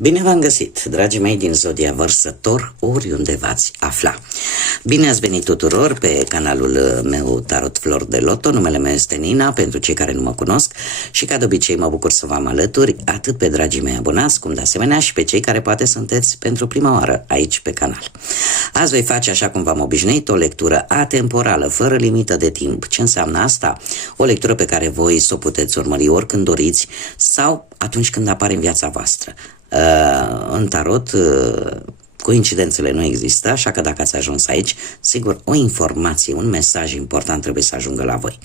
Bine v-am găsit, dragii mei din Zodia Vărsător, oriunde v-ați afla. Bine ați venit tuturor pe canalul meu Tarot Flori de Loto. Numele meu este Nina, pentru cei care nu mă cunosc, și ca de obicei mă bucur să vă am alături, atât pe dragii mei abonați, cum de asemenea și pe cei care poate sunteți pentru prima oară aici pe canal. Azi voi face, așa cum v-am obișnuit, o lectură atemporală, fără limită de timp. Ce înseamnă asta? O lectură pe care voi să o puteți urmări oricând doriți sau atunci când apare în viața voastră. În tarot coincidențele nu există, așa că dacă ați ajuns aici, sigur, o informație, un mesaj important trebuie să ajungă la voi.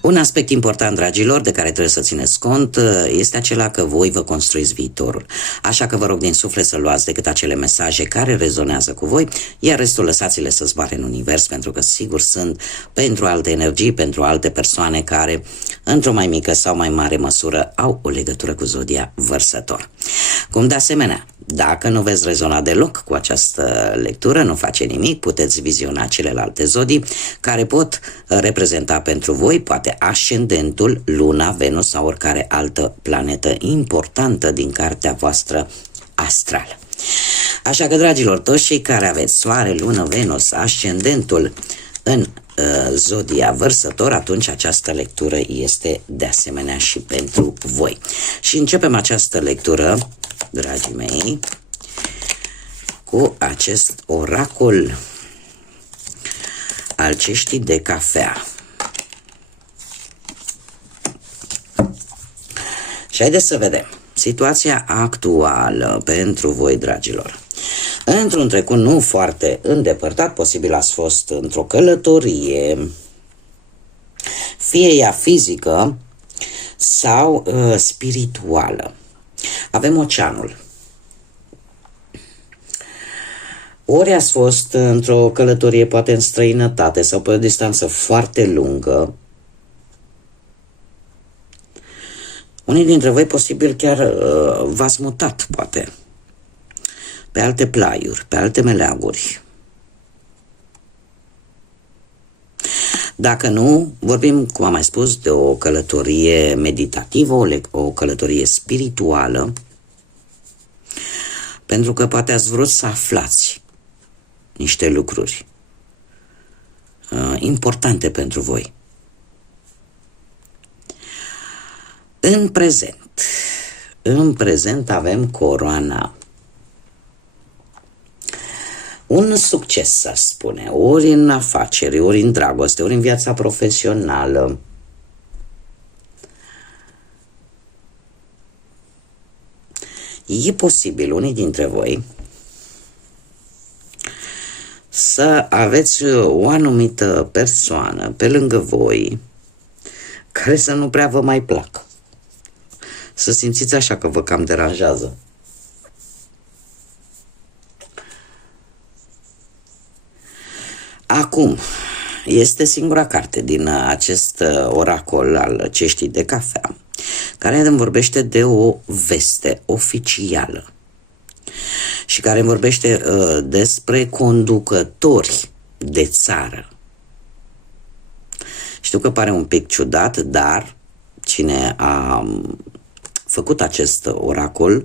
Un aspect important, dragilor, de care trebuie să țineți cont, este acela că voi vă construiți viitorul. Așa că vă rog din suflet să luați decât acele mesaje care rezonează cu voi, iar restul lăsați-le să zboare în univers, pentru că sigur sunt pentru alte energii, pentru alte persoane care, într-o mai mică sau mai mare măsură, au o legătură cu Zodia Vărsător. Cum de asemenea, dacă nu veți rezona deloc cu această lectură, nu face nimic, puteți viziona celelalte zodii care pot reprezenta pentru voi poate ascendentul, luna, Venus sau oricare altă planetă importantă din cartea voastră astrală. Așa că, dragilor, toți cei care aveți soare, lună, Venus, ascendentul în Zodia Vărsător, atunci această lectură este de asemenea și pentru voi. Și începem această lectură, dragii mei, cu acest oracol al ceștii de cafea. Și haideți să vedem situația actuală pentru voi, dragilor. Într-un trecut nu foarte îndepărtat, posibil ați fost într-o călătorie, fie ea fizică sau spirituală. Avem oceanul. Ori ați fost într-o călătorie, poate în străinătate sau pe o distanță foarte lungă. Unii dintre voi posibil chiar v-ați mutat, poate, pe alte plaiuri, pe alte meleaguri. Dacă nu, vorbim, cum am mai spus, de o călătorie meditativă, o călătorie spirituală, pentru că poate ați vrut să aflați niște lucruri importante pentru voi. În prezent avem coroana. Un succes, să spune, ori în afaceri, ori în dragoste, ori în viața profesională. E posibil, unii dintre voi, să aveți o anumită persoană pe lângă voi care să nu prea vă mai placă. Să simțiți așa că vă cam deranjează. Acum, este singura carte din acest oracol al ceștii de cafea care îmi vorbește de o veste oficială și care îmi vorbește despre conducători de țară. Știu că pare un pic ciudat, dar cine a făcut acest oracol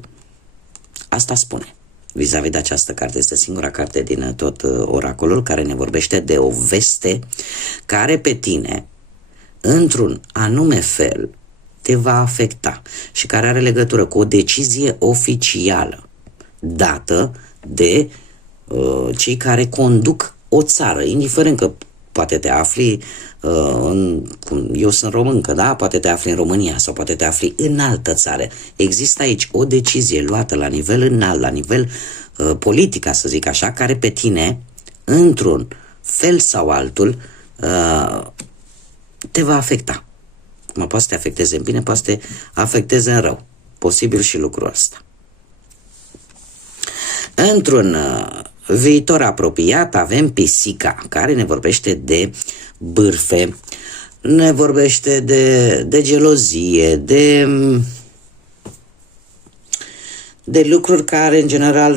asta spune. Vis-a-vis de această carte, este singura carte din tot oracolul care ne vorbește de o veste care pe tine, într-un anume fel, te va afecta și care are legătură cu o decizie oficială dată de cei care conduc o țară, indiferent că poate te afli eu sunt româncă, da? Poate te afli în România sau poate te afli în altă țară. Există aici o decizie luată la nivel înalt, la nivel politic, să zic așa, care pe tine, într-un fel sau altul, te va afecta. Mă poate să te afecteze în bine, poate să te afecteze în rău. Posibil și lucrul ăsta. Într-un viitor apropiat avem pisica, care ne vorbește de bârfe, ne vorbește de gelozie, de lucruri care în general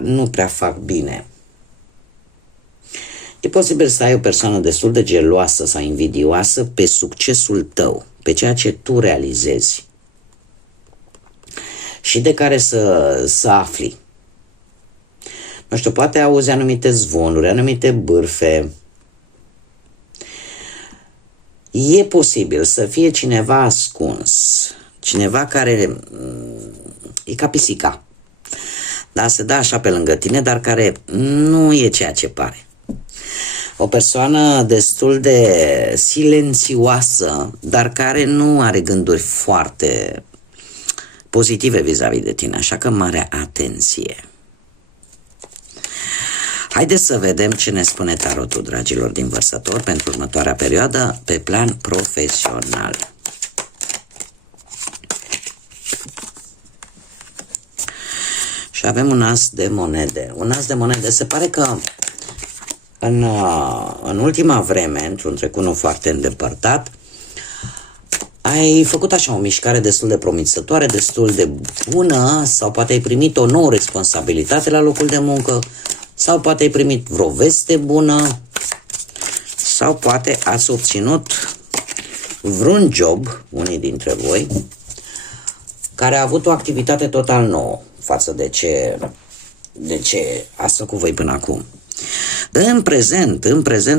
nu prea fac bine. E posibil să ai o persoană destul de geloasă sau invidioasă pe succesul tău, pe ceea ce tu realizezi. și de care să afli. Nu știu, poate auzi anumite zvonuri, anumite bârfe. E posibil să fie cineva ascuns, cineva care e ca pisica. Da, se dă așa pe lângă tine, dar care nu e ceea ce pare. O persoană destul de silențioasă, dar care nu are gânduri foarte pozitive vis-a-vis de tine, așa că mare atenție. Haideți să vedem ce ne spune tarotul, dragilor, din Vărsător pentru următoarea perioadă pe plan profesional. Și avem un as de monede. Un as de monede. Se pare că în ultima vreme, într-un trecut nu foarte îndepărtat, ai făcut așa o mișcare destul de promițătoare, destul de bună, sau poate ai primit o nouă responsabilitate la locul de muncă, sau poate ai primit vreo veste bună, sau poate ați obținut vreun job, unii dintre voi, care a avut o activitate total nouă față de ce ați făcut voi până acum. În prezent,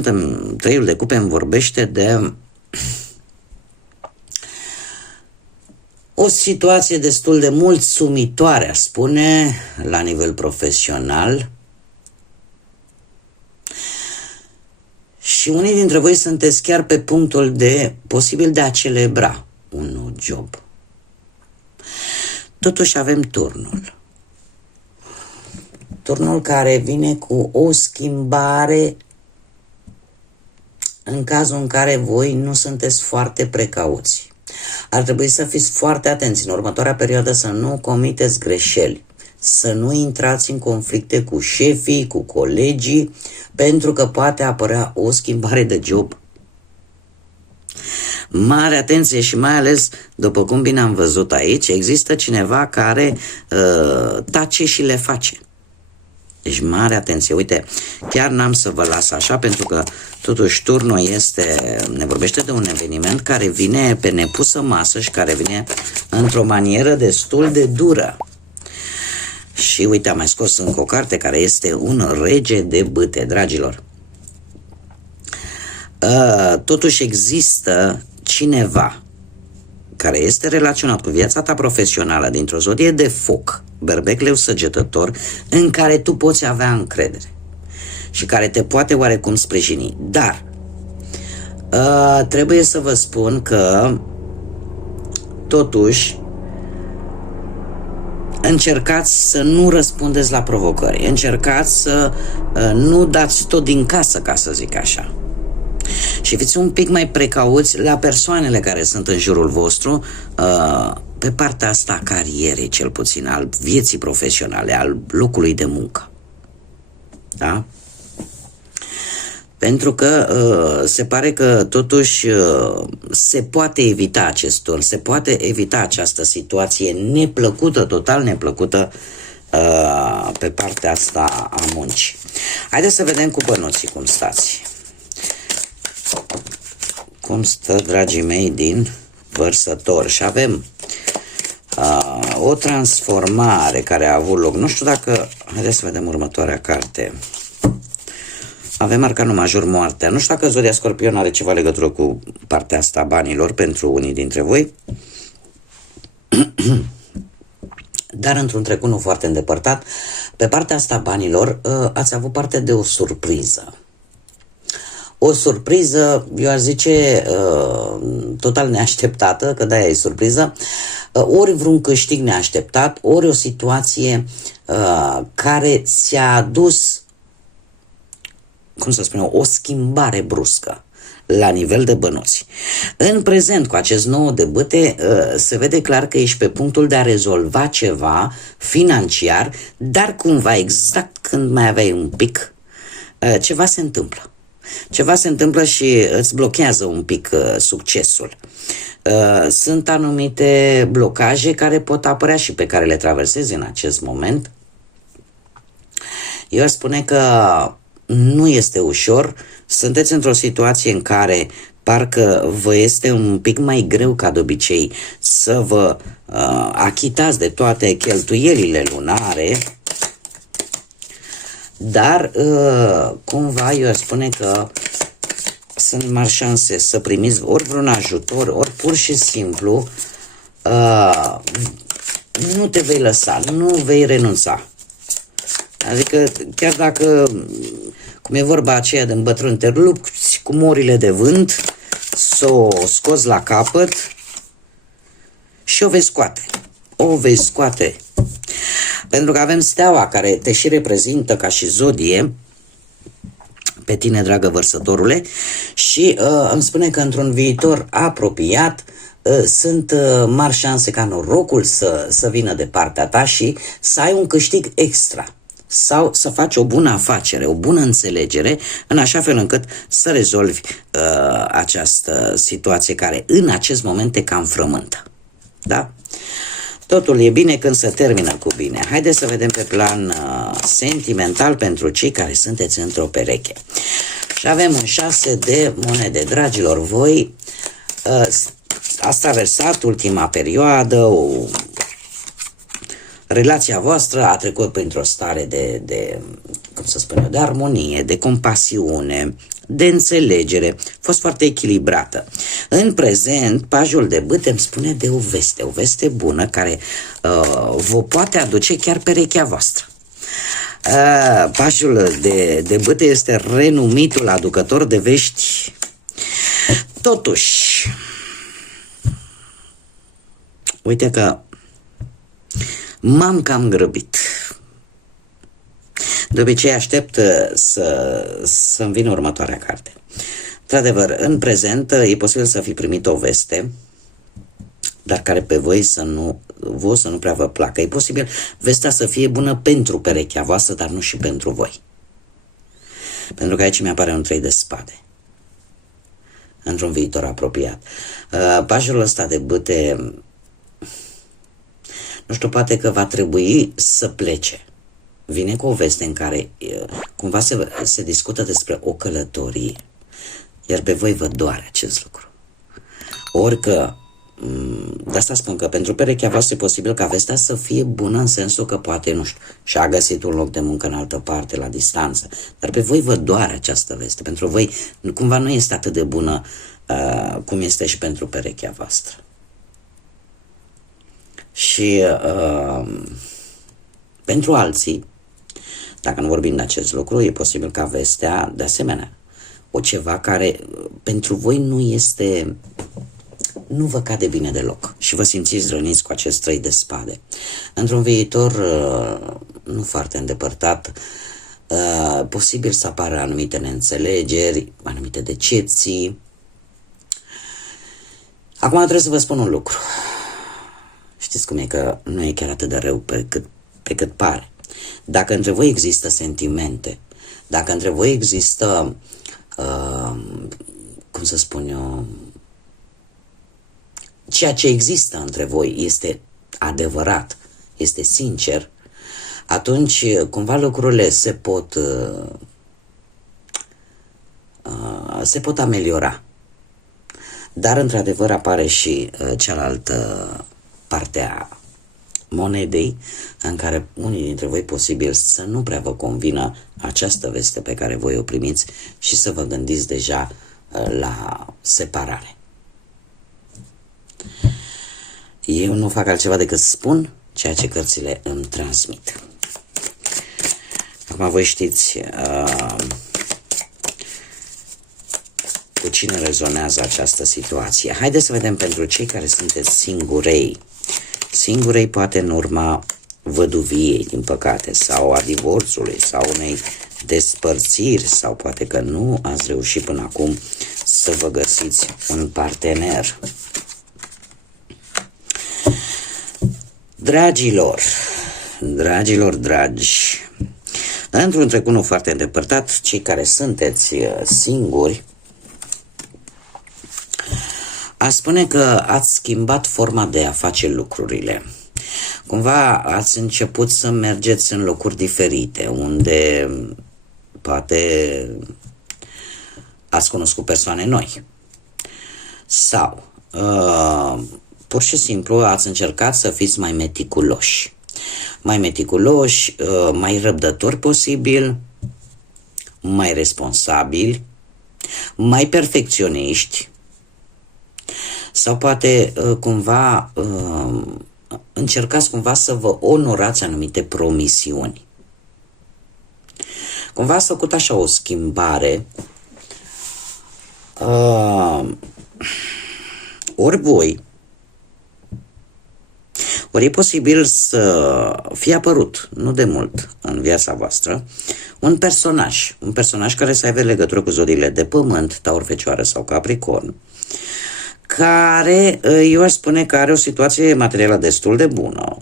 în treiul de cupe îmi vorbește de o situație destul de mulțumitoare, aș spune, la nivel profesional. Și unii dintre voi sunteți chiar pe punctul posibil de a celebra un nou job. Totuși avem turnul. Turnul care vine cu o schimbare în cazul în care voi nu sunteți foarte precauți. Ar trebui să fiți foarte atenți în următoarea perioadă să nu comiteți greșeli, să nu intrați în conflicte cu șefii, cu colegii, pentru că poate apărea o schimbare de job. Mare atenție și mai ales, după cum bine am văzut aici, există cineva care tace și le face. Deci mare atenție, uite, chiar n-am să vă las așa pentru că totuși turnul ne vorbește de un eveniment care vine pe nepusă masă și care vine într-o manieră destul de dură. Și uite, am mai scos încă o carte care este un rege de bâte, dragilor. Totuși există cineva care este relaționat cu viața ta profesională dintr-o zodie de foc, berbec, leu, săgetător, în care tu poți avea încredere și care te poate oarecum sprijini. Dar trebuie să vă spun că totuși încercați să nu răspundeți la provocări, încercați să nu dați tot din casă, ca să zic așa. Și fiți un pic mai precauți la persoanele care sunt în jurul vostru pe partea asta a carierei, cel puțin, al vieții profesionale, al locului de muncă. Da? Pentru că se pare că totuși se poate evita acest turn, se poate evita această situație neplăcută, total neplăcută pe partea asta a muncii. Haideți să vedem cu bănuții cum stați. Cum stă, dragii mei, din Vărsător. Și avem o transformare care a avut loc. Nu știu dacă... Haideți să vedem următoarea carte. Avem arcanul major, moartea. Nu știu dacă zodia Scorpion are ceva legătură cu partea asta a banilor pentru unii dintre voi. Dar într-un trecut nu foarte îndepărtat, pe partea asta a banilor ați avut parte de o surpriză. O surpriză, eu aș zice, total neașteptată, că de-aia e surpriză, ori vreun câștig neașteptat, ori o situație care ți-a adus, cum să spun eu, o schimbare bruscă la nivel de bănuți. În prezent, cu acest nou de bâte, se vede clar că ești pe punctul de a rezolva ceva financiar, dar cumva, exact când mai aveai un pic, ceva se întâmplă. Ceva se întâmplă și îți blochează un pic succesul. Sunt anumite blocaje care pot apărea și pe care le traversezi în acest moment. Eu aș spune că nu este ușor. Sunteți într-o situație în care parcă vă este un pic mai greu ca de obicei să vă achitați de toate cheltuielile lunare, dar cumva eu spune că sunt mari șanse să primiți ori vreun ajutor, ori pur și simplu nu te vei lăsa, nu vei renunța. Adică chiar dacă, cum e vorba aceea de îmbătrân, te lupți cu morile de vânt, să o scoți la capăt și o vei scoate. O vei scoate. Pentru că avem steaua care te și reprezintă ca și zodie pe tine, dragă vărsătorule, și îmi spune că într-un viitor apropiat sunt mari șanse ca norocul să vină de partea ta și să ai un câștig extra sau să faci o bună afacere, o bună înțelegere, în așa fel încât să rezolvi această situație care în acest moment te cam frământă. Da? Totul e bine când se termină cu bine. Haideți să vedem pe plan sentimental pentru cei care sunteți într-o pereche. Și avem un 6 de monede. Dragilor, voi ați traversat ultima perioadă, relația voastră a trecut printr-o stare de cum să spun eu, de armonie, de compasiune, de înțelegere, a fost foarte echilibrată. În prezent, pajul de bâte îmi spune de o veste bună care vă poate aduce chiar perechea voastră. Pajul de bâte este renumitul aducător de vești. Totuși, uite că m-am cam grăbit. De obicei aștept să-mi vină următoarea carte. Într-adevăr, în prezent e posibil să fi primit o veste, dar care pe voi să nu prea vă placă. E posibil vestea să fie bună pentru perechea voastră, dar nu și pentru voi. Pentru că aici mi-apare un 3 de spade. Într-un viitor apropiat. Pajul ăsta de bâte, nu știu, poate că va trebui să plece. Vine cu o veste în care cumva se discută despre o călătorie. Iar pe voi vă doare acest lucru. Orică, de asta spun că pentru perechea voastră e posibil ca vestea să fie bună în sensul că poate, nu știu, și-a găsit un loc de muncă în altă parte, la distanță. Dar pe voi vă doare această veste. Pentru voi cumva nu este atât de bună cum este și pentru perechea voastră. Și pentru alții, dacă nu vorbim de acest lucru, e posibil ca vestea, de asemenea, o ceva care pentru voi nu vă cade bine deloc și vă simțiți răniți cu acest 3 de spade. Într-un viitor nu foarte îndepărtat, posibil să apară anumite neînțelegeri, anumite decepții. Acum trebuie să vă spun un lucru. Știți cum e, că nu e chiar atât de rău pe cât pare. Dacă între voi există sentimente, dacă între voi există, cum să spun eu, ceea ce există între voi este adevărat, este sincer, atunci cumva lucrurile se pot ameliora. Dar într-adevăr apare și cealaltă parte a monedei, în care unii dintre voi posibil să nu prea vă convină această veste pe care voi o primiți și să vă gândiți deja la separare. Eu nu fac altceva decât spun ceea ce cărțile îmi transmit. Acum voi știți cu cine rezonează această situație. Haideți să vedem pentru cei care sunteți singurei. Singurei poate în urma văduviei, din păcate, sau a divorțului, sau unei despărțiri, sau poate că nu ați reușit până acum să vă găsiți un partener. Dragilor, dragi, într-un trecut nu foarte îndepărtat, cei care sunteți singuri, aș spune că ați schimbat forma de a face lucrurile. Cumva ați început să mergeți în locuri diferite, unde poate ați cunoscut persoane noi. Sau pur și simplu ați încercat să fiți mai meticuloși. Mai meticuloși, mai răbdători posibil, mai responsabili, mai perfecționiști, sau poate cumva încercați cumva să vă onorați anumite promisiuni. Cumva ați făcut așa o schimbare, ori voi, ori e posibil să fie apărut, nu de mult, în viața voastră, un personaj care să aibă legătură cu zodiile de pământ, Taur, Fecioară sau Capricorn, care, eu aș spune că are o situație materială destul de bună.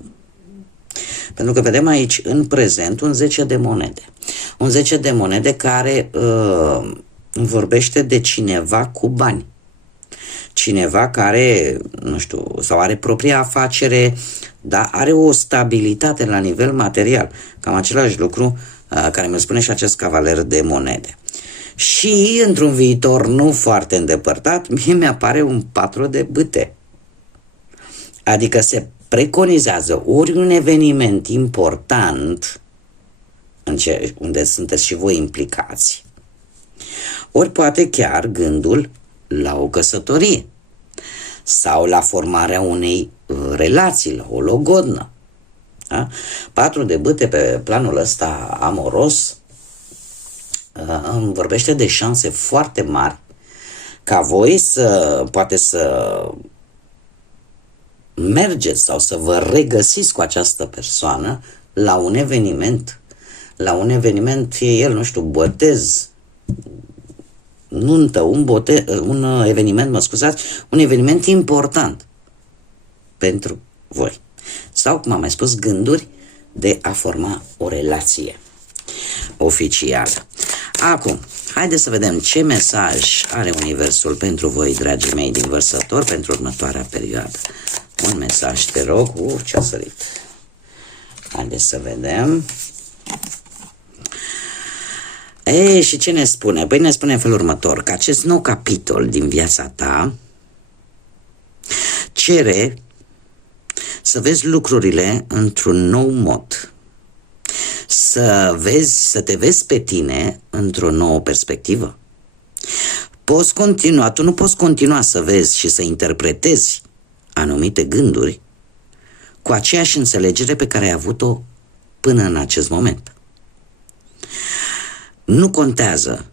Pentru că vedem aici, în prezent, un 10 de monede. Un 10 de monede care vorbește de cineva cu bani. Cineva care, nu știu, sau are propria afacere, dar are o stabilitate la nivel material. Cam același lucru care mi-l spune și acest cavaler de monede. Și într-un viitor nu foarte îndepărtat, mie mi-apare un 4 de bâte. Adică se preconizează ori un eveniment important unde sunteți și voi implicați, ori poate chiar gândul la o căsătorie sau la formarea unei relații, la o logodnă. Da? 4 de bâte pe planul ăsta amoros îmi vorbește de șanse foarte mari ca voi poate să mergeți sau să vă regăsiți cu această persoană la un eveniment. La un eveniment, fie el, nu știu, botez, nuntă, un eveniment, un eveniment important pentru voi. Sau, cum am mai spus, gânduri de a forma o relație oficială. Acum, haideți să vedem ce mesaj are Universul pentru voi, dragii mei din Vărsător, pentru următoarea perioadă. Un mesaj, te rog. Ce-a sărit? Haideți să vedem. Și ce ne spune? Păi ne spune în felul următor, că acest nou capitol din viața ta cere să vezi lucrurile într-un nou mod. Să te vezi pe tine într-o nouă perspectivă. Tu nu poți continua să vezi și să interpretezi anumite gânduri cu aceeași înțelegere pe care ai avut-o până în acest moment. Nu contează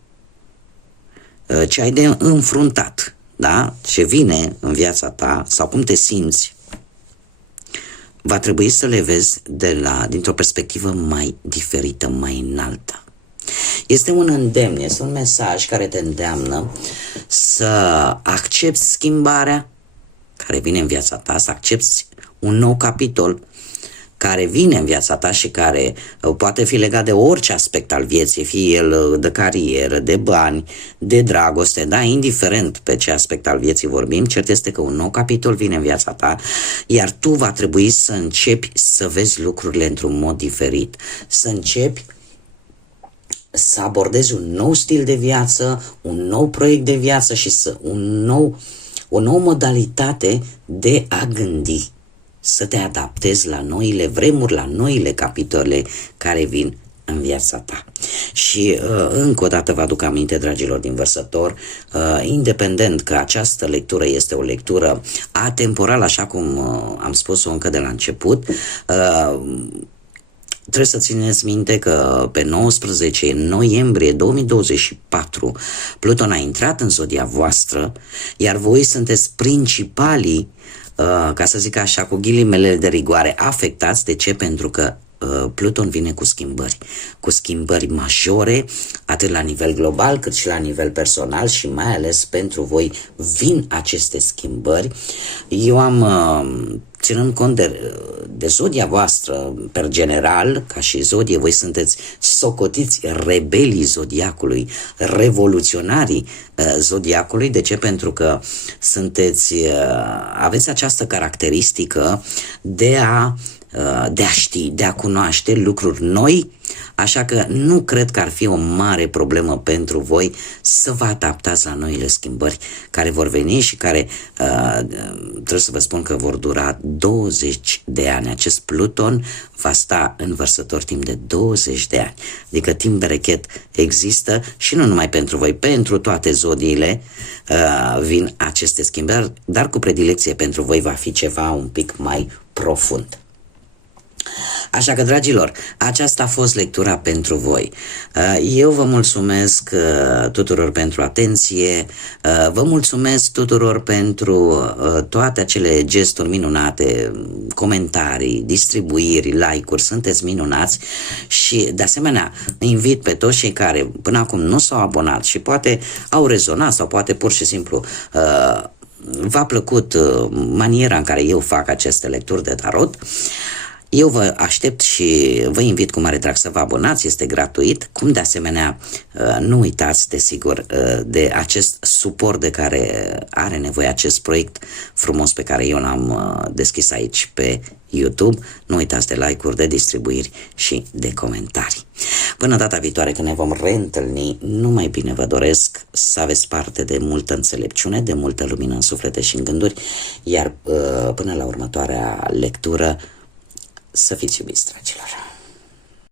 ce ai de înfruntat, da? Ce vine în viața ta sau cum te simți, va trebui să le vezi dintr-o perspectivă mai diferită, mai înaltă. Este un îndemn, este un mesaj care te îndeamnă să accepti schimbarea care vine în viața ta, să accepti un nou capitol care vine în viața ta și care poate fi legat de orice aspect al vieții, fie el de carieră, de bani, de dragoste, da, indiferent pe ce aspect al vieții vorbim, cert este că un nou capitol vine în viața ta, iar tu va trebui să începi să vezi lucrurile într-un mod diferit, să începi să abordezi un nou stil de viață, un nou proiect de viață și o nouă modalitate de a gândi, să te adaptezi la noile vremuri, la noile capitole care vin în viața ta. Și încă o dată vă aduc aminte, dragilor din Vărsător, independent că această lectură este o lectură atemporală, așa cum am spus-o încă de la început, trebuie să țineți minte că pe 19 noiembrie 2024 Pluton a intrat în zodia voastră, iar voi sunteți principalii, ca să zic așa, cu ghilimele de rigoare, afectați. De ce? Pentru că Pluton vine cu schimbări majore, atât la nivel global cât și la nivel personal, și mai ales pentru voi vin aceste schimbări. Eu am, ținând cont de zodia voastră, per general, ca și zodie, voi sunteți socotiți rebelii zodiacului, revoluționarii zodiacului. De ce? Pentru că aveți această caracteristică de a ști, de a cunoaște lucruri noi, Așa că nu cred că ar fi o mare problemă pentru voi să vă adaptați la noile schimbări care vor veni și care trebuie să vă spun că vor dura 20 de ani. Acest Pluton va sta în Vărsător timp de 20 de ani. Adică timp berechet există și nu numai pentru voi, pentru toate zodiile vin aceste schimbări, dar cu predilecție pentru voi va fi ceva un pic mai profund. Așa că, dragilor, aceasta a fost lectura pentru voi. Eu vă mulțumesc tuturor pentru atenție, vă mulțumesc tuturor pentru toate acele gesturi minunate, comentarii, distribuiri, like-uri, sunteți minunați și, de asemenea, invit pe toți cei care până acum nu s-au abonat și poate au rezonat sau poate pur și simplu v-a plăcut maniera în care eu fac aceste lecturi de tarot. Eu vă aștept și vă invit cu mare drag să vă abonați, este gratuit, cum de asemenea nu uitați desigur de acest suport de care are nevoie acest proiect frumos pe care eu l-am deschis aici pe YouTube. Nu uitați de like-uri, de distribuiri și de comentarii. Până data viitoare când ne vom reîntâlni, numai bine vă doresc să aveți parte de multă înțelepciune, de multă lumină în suflete și în gânduri, iar până la următoarea lectură să fiți iubiți, dragilor!